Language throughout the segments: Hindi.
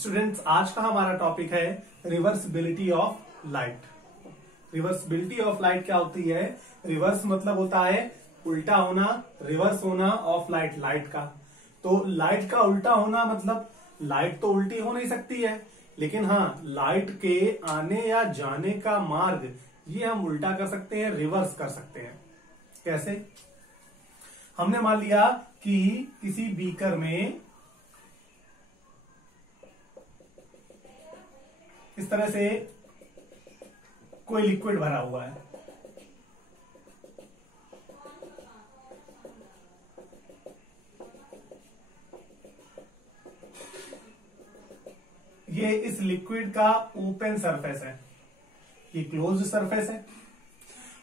स्टूडेंट्स, आज का हमारा टॉपिक है reversibility of light. Reversibility of light क्या होती है? रिवर्स मतलब होता है उल्टा होना, रिवर्स होना ऑफ लाइट, लाइट का। तो लाइट का उल्टा होना मतलब लाइट तो उल्टी हो नहीं सकती है, लेकिन हाँ, लाइट के आने या जाने का मार्ग ये हम उल्टा कर सकते हैं, रिवर्स कर सकते हैं। कैसे? हमने मान लिया कि किसी बीकर में इस तरह से कोई लिक्विड भरा हुआ है। ये इस लिक्विड का ओपन सरफेस है, ये क्लोज्ड सरफेस है।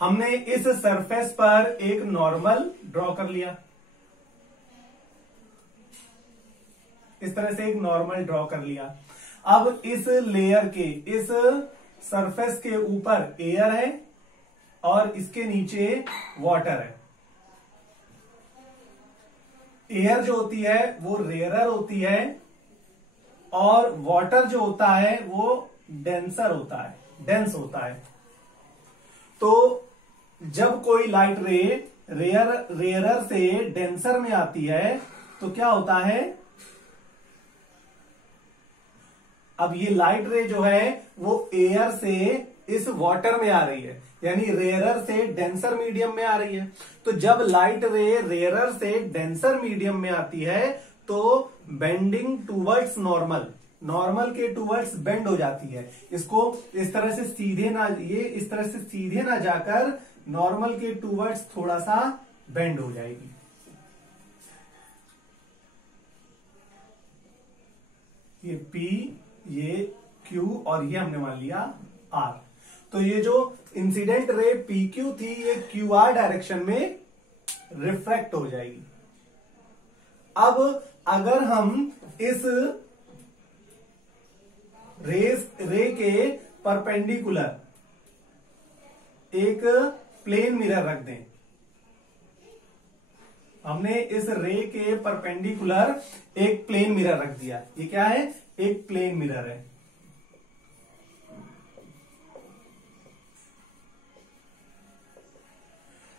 हमने इस सरफेस पर एक नॉर्मल ड्रॉ कर लिया, इस तरह से एक नॉर्मल ड्रॉ कर लिया। अब इस लेयर के, इस सरफेस के ऊपर एयर है और इसके नीचे वाटर है। एयर जो होती है वो रेयरर होती है और वाटर जो होता है वो डेंसर होता है, डेंस होता है। तो जब कोई लाइट रे रेयरर से डेंसर में आती है तो क्या होता है? अब ये लाइट रे जो है वो एयर से इस वाटर में आ रही है, यानी रेयरर से डेंसर मीडियम में आ रही है। तो जब लाइट रे रेयरर से डेंसर मीडियम में आती है तो बेंडिंग टूवर्ड्स नॉर्मल, नॉर्मल के टूवर्ड्स बेंड हो जाती है। इसको इस तरह से सीधे ना, ये इस तरह से सीधे ना जाकर नॉर्मल के टूवर्ड्स थोड़ा सा बेंड हो जाएगी। ये P, ये Q और ये हमने मान लिया R। तो ये जो इंसिडेंट रे PQ थी ये QR डायरेक्शन में रिफ्रैक्ट हो जाएगी। अब अगर हम इस रे के परपेंडिकुलर एक प्लेन मिरर रख दें, हमने इस रे के परपेंडिकुलर एक प्लेन मिरर रख दिया। ये क्या है? एक प्लेन मिरर है।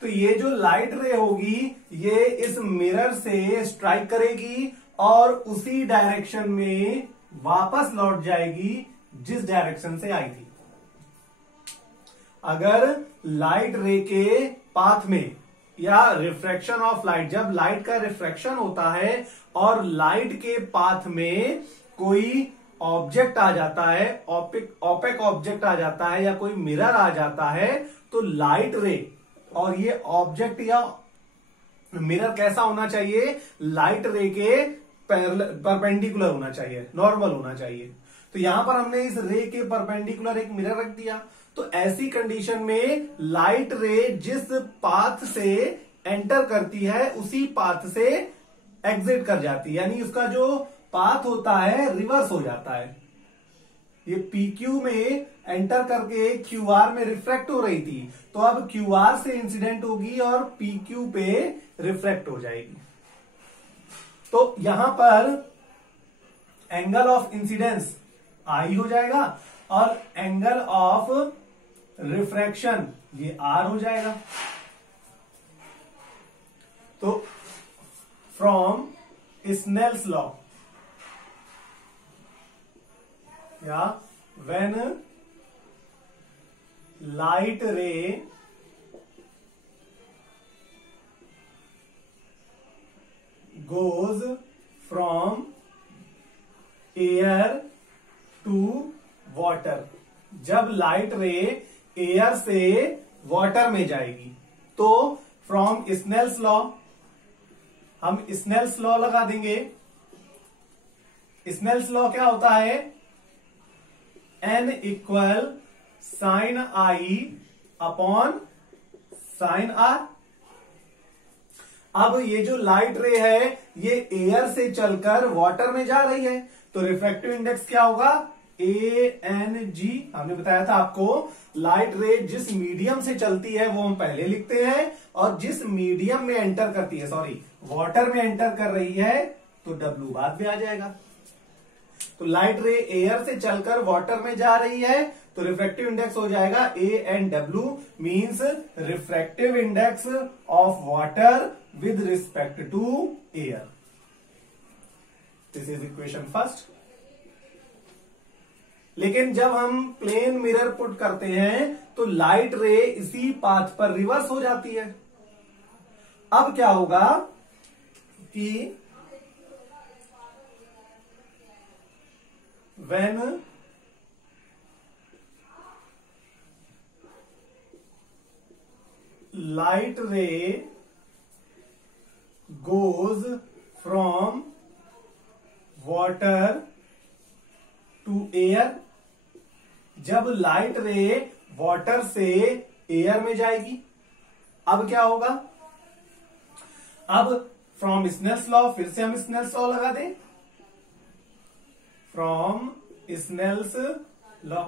तो ये जो लाइट रे होगी ये इस मिरर से स्ट्राइक करेगी और उसी डायरेक्शन में वापस लौट जाएगी जिस डायरेक्शन से आई थी। अगर लाइट रे के पाथ में या रिफ्रैक्शन ऑफ लाइट, जब लाइट का रिफ्रैक्शन होता है और लाइट के पाथ में कोई ऑब्जेक्ट आ जाता है, ओपेक ऑब्जेक्ट आ जाता है या कोई मिरर आ जाता है, तो लाइट रे और ये ऑब्जेक्ट या मिरर कैसा होना चाहिए? लाइट रे के परपेंडिकुलर होना चाहिए, नॉर्मल होना चाहिए। तो यहां पर हमने इस रे के परपेंडिकुलर एक मिरर रख दिया। तो ऐसी कंडीशन में लाइट रे जिस पाथ से एंटर करती है उसी पाथ से एग्जिट कर जाती है, यानी उसका जो पाथ होता है रिवर्स हो जाता है। ये PQ में एंटर करके QR में रिफ्रैक्ट हो रही थी, तो अब QR से इंसिडेंट होगी और PQ पे रिफ्रैक्ट हो जाएगी। तो यहां पर एंगल ऑफ इंसिडेंस I हो जाएगा और एंगल ऑफ रिफ्रैक्शन ये R हो जाएगा। तो फ्रॉम स्नेल्स लॉ या when light ray goes from air to water, जब लाइट रे एयर से वाटर में जाएगी तो फ्रॉम स्नेल्स लॉ, हम स्नेल्स लॉ लगा देंगे। स्नेल्स लॉ क्या होता है? N equal sine I upon sine R। अब ये जो लाइट रे है ये एयर से चलकर वाटर में जा रही है, तो रिफ्रैक्टिव इंडेक्स क्या होगा? ANG। हमने बताया था आपको लाइट रे जिस मीडियम से चलती है वो हम पहले लिखते हैं, और जिस मीडियम में एंटर करती है, सॉरी वाटर में एंटर कर रही है, तो W बाद में आ जाएगा। तो लाइट रे एयर से चलकर वाटर में जा रही है, तो रिफ्रैक्टिव इंडेक्स हो जाएगा ANW, means refractive index of water with respect to air. This is equation first. लेकिन जब हम प्लेन मिरर पुट करते हैं तो लाइट रे इसी पाथ पर रिवर्स हो जाती है। अब क्या होगा कि when light ray goes from water to air, जब लाइट रे वाटर से एयर में जाएगी, अब क्या होगा? अब फ्रॉम स्नेल्स लॉ, फिर से हम स्नेल्स लॉ लगा दें। फ्रॉम स्नेल्स लॉ,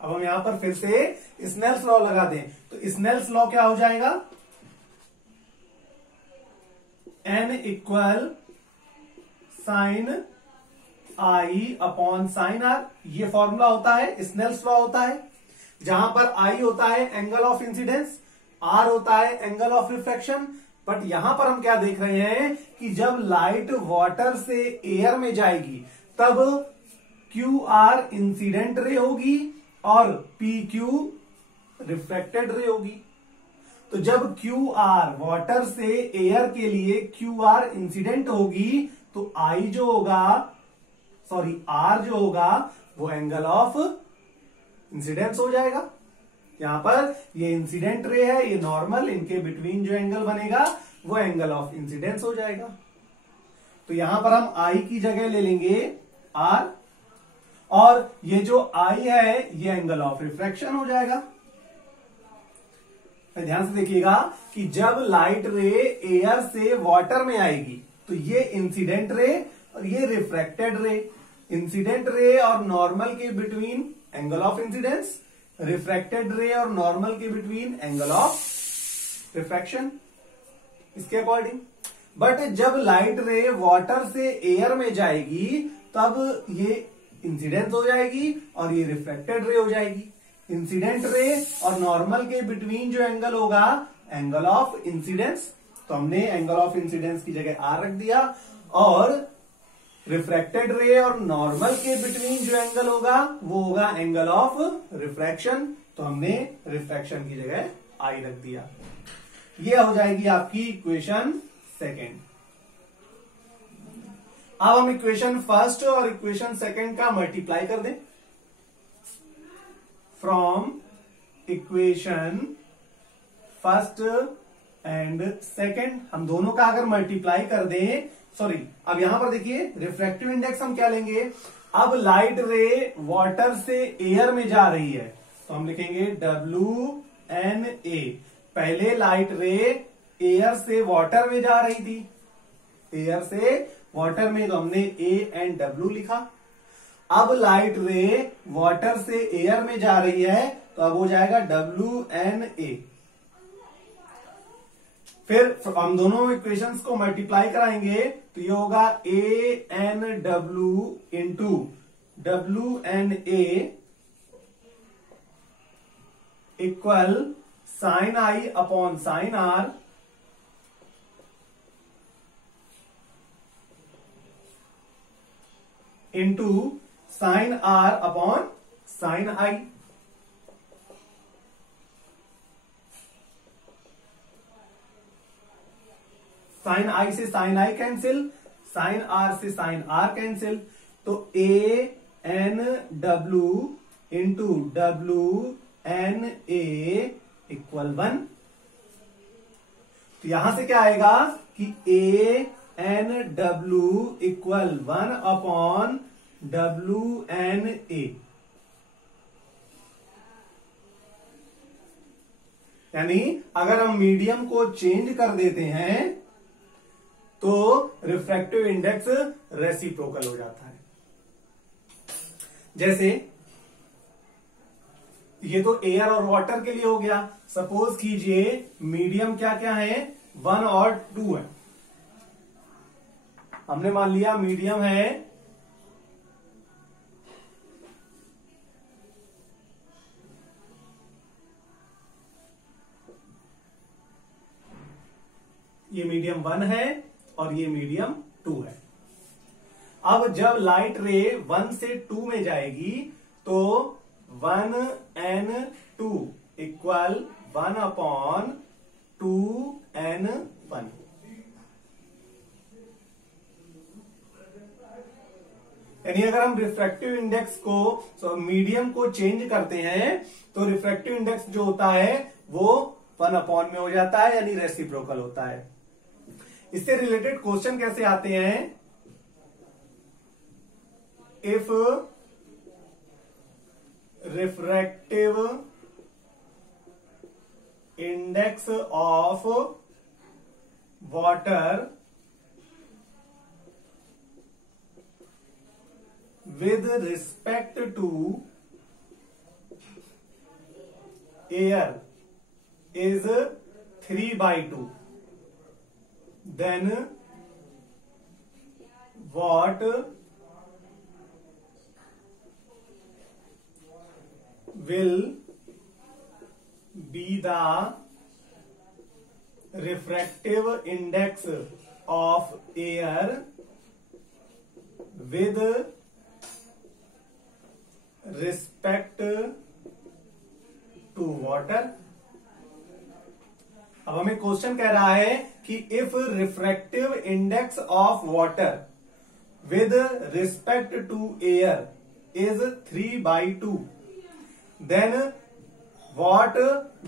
अब हम यहां पर फिर से स्नेल्स लॉ लगा दें, तो स्नेल्स लॉ क्या हो जाएगा? N इक्वल साइन आई अपॉन साइन आर, ये फॉर्मूला होता है, स्नेल्स लॉ होता है, जहां पर आई होता है एंगल ऑफ इंसिडेंस, आर होता है एंगल ऑफ रिफ्रैक्शन। बट यहां पर हम क्या देख रहे हैं कि जब लाइट वाटर से एयर में जाएगी तब क्यू आर इंसिडेंट रे होगी और पी क्यू रिफ्लेक्टेड रे होगी। तो जब क्यू आर वाटर से एयर के लिए क्यू आर इंसिडेंट होगी तो आई जो होगा, सॉरी आर जो होगा, वो एंगल ऑफ इंसिडेंस हो जाएगा। यहां पर ये इंसिडेंट रे है, ये नॉर्मल, इनके बिटवीन जो एंगल बनेगा वो एंगल ऑफ इंसिडेंस हो जाएगा। तो यहां पर हम आई की जगह ले लेंगे आर, और ये जो आई है ये एंगल ऑफ रिफ्रैक्शन हो जाएगा। ध्यान से देखिएगा कि जब लाइट रे एयर से वाटर में आएगी तो ये इंसिडेंट रे और ये रिफ्रैक्टेड रे, इंसिडेंट रे और नॉर्मल के between angle of incidence, refracted रे और नॉर्मल के बिटवीन एंगल ऑफ रिफ्रैक्शन, इसके अकॉर्डिंग। बट जब लाइट रे वाटर से एयर में जाएगी तब ये इंसिडेंस हो जाएगी और ये रिफ्रैक्टेड रे हो जाएगी। इंसिडेंट रे और नॉर्मल के बिटवीन जो एंगल होगा, एंगल ऑफ इंसिडेंस, तो हमने एंगल ऑफ इंसिडेंस की जगह आर रख दिया, और रिफ्रैक्टेड रे और नॉर्मल के बिटवीन जो एंगल होगा वो होगा एंगल ऑफ रिफ्रैक्शन, तो हमने रिफ्रैक्शन की जगह आई रख दिया। ये हो जाएगी आपकी इक्वेशन सेकेंड। अब हम इक्वेशन फर्स्ट और इक्वेशन सेकेंड का मल्टीप्लाई कर दें। From equation first and second, हम दोनों का अगर मल्टीप्लाई कर दें, सॉरी अब यहां पर देखिए रिफ्रैक्टिव इंडेक्स हम क्या लेंगे? अब लाइट रे वाटर से एयर में जा रही है तो हम लिखेंगे WNA। पहले लाइट रे एयर से वाटर में जा रही थी, एयर से वाटर में, तो हमने ANW लिखा। अब लाइट रे वाटर से एयर में जा रही है तो अब हो जाएगा WNA। फिर हम दोनों इक्वेशंस को मल्टीप्लाई कराएंगे तो ये होगा ANW into WNA equal sine I upon sine r into sine r upon sine i. Sine i से sine i cancel, sine r से साइन आर कैंसिल, तो ANW इंटू WNA इक्वल 1। तो यहां से क्या आएगा कि ANW इक्वल 1 अपॉन WNA, यानी अगर हम मीडियम को चेंज कर देते हैं तो रिफ्रैक्टिव इंडेक्स रेसिप्रोकल हो जाता है। जैसे ये तो एयर और वाटर के लिए हो गया, सपोज कीजिए मीडियम क्या क्या है, 1 और 2 है। हमने मान लिया मीडियम है ये मीडियम 1 है और ये मीडियम 2 है। अब जब लाइट रे 1 से 2 में जाएगी तो 1n2 इक्वल 1/2n1। यानी अगर हम रिफ्रैक्टिव इंडेक्स को मीडियम को चेंज करते हैं तो रिफ्रैक्टिव इंडेक्स जो होता है वो 1/में हो जाता है, यानी रेसिप्रोकल होता है। इससे रिलेटेड क्वेश्चन कैसे आते हैं? If refractive index of water with respect to air is 3/2, then what will be the refractive index of air with respect to water? अब हमें क्वेश्चन कह रहा है कि if refractive index of water with respect to air is 3/2, then what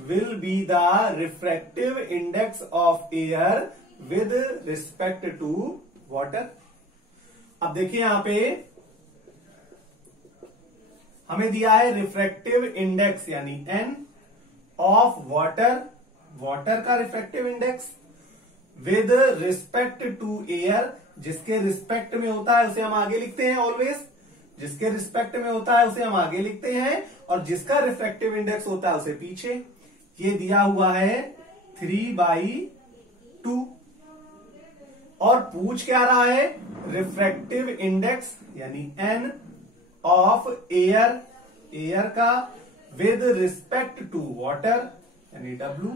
will be the refractive index of air with respect to water? अब देखिए यहां पे हमें दिया है रिफ्रैक्टिव इंडेक्स यानी एन ऑफ वाटर, वाटर का refractive index with respect to air, जिसके रिस्पेक्ट में होता है उसे हम आगे लिखते हैं ऑलवेज, जिसके रिस्पेक्ट में होता है उसे हम आगे लिखते हैं, और जिसका रिफ्रैक्टिव इंडेक्स होता है उसे पीछे। ये दिया हुआ है 3/2 और पूछ क्या रहा है? रिफ्रैक्टिव इंडेक्स यानी एन ऑफ एयर, एयर का विद रिस्पेक्ट टू वाटर यानी W।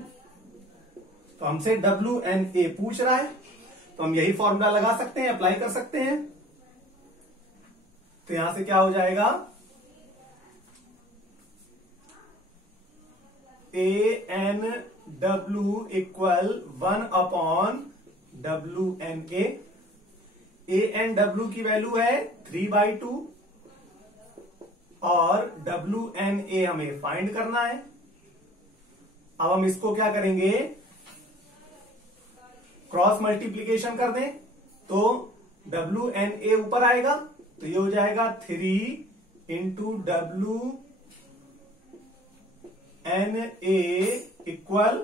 तो हमसे WNA पूछ रहा है, तो हम यही फॉर्मूला लगा सकते हैं, अप्लाई कर सकते हैं। तो यहां से क्या हो जाएगा? ANW equal 1/WNA। ANW की वैल्यू है 3/2 और WNA हमें फाइंड करना है। अब हम इसको क्या करेंगे? क्रॉस मल्टीप्लीकेशन कर दें तो WNA ऊपर आएगा, तो ये हो जाएगा 3 इंटू WNA इक्वल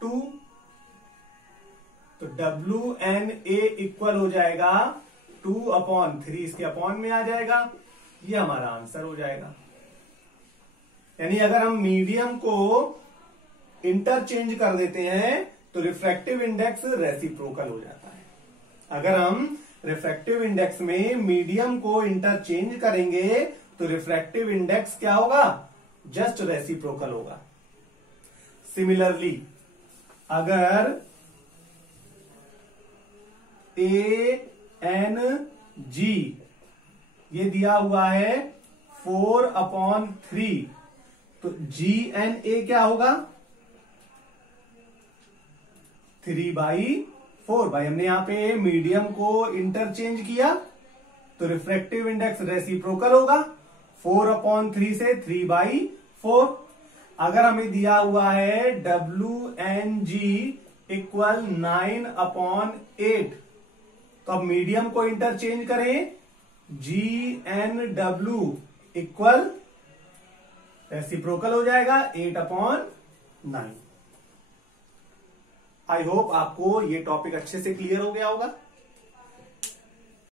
2। तो WNA इक्वल हो जाएगा 2/3, इसके अपॉन में आ जाएगा, ये हमारा आंसर हो जाएगा। यानी अगर हम मीडियम को इंटरचेंज कर देते हैं तो रिफ्रैक्टिव इंडेक्स रेसिप्रोकल हो जाता है। अगर हम रिफ्रैक्टिव इंडेक्स में मीडियम को इंटरचेंज करेंगे तो रिफ्रैक्टिव इंडेक्स क्या होगा? जस्ट रेसिप्रोकल होगा। सिमिलरली अगर ANG ये दिया हुआ है 4/3, तो GNA क्या होगा? 3/4। भाई हमने यहां पे मीडियम को इंटरचेंज किया तो रिफ्रैक्टिव इंडेक्स रेसिप्रोकल होगा, 4/3 से 3/4। अगर हमें दिया हुआ है WNG इक्वल 9/8, तो अब मीडियम को इंटरचेंज करें, GNW इक्वल रेसिप्रोकल हो जाएगा 8/9। आई होप आपको ये टॉपिक अच्छे से क्लियर हो गया होगा।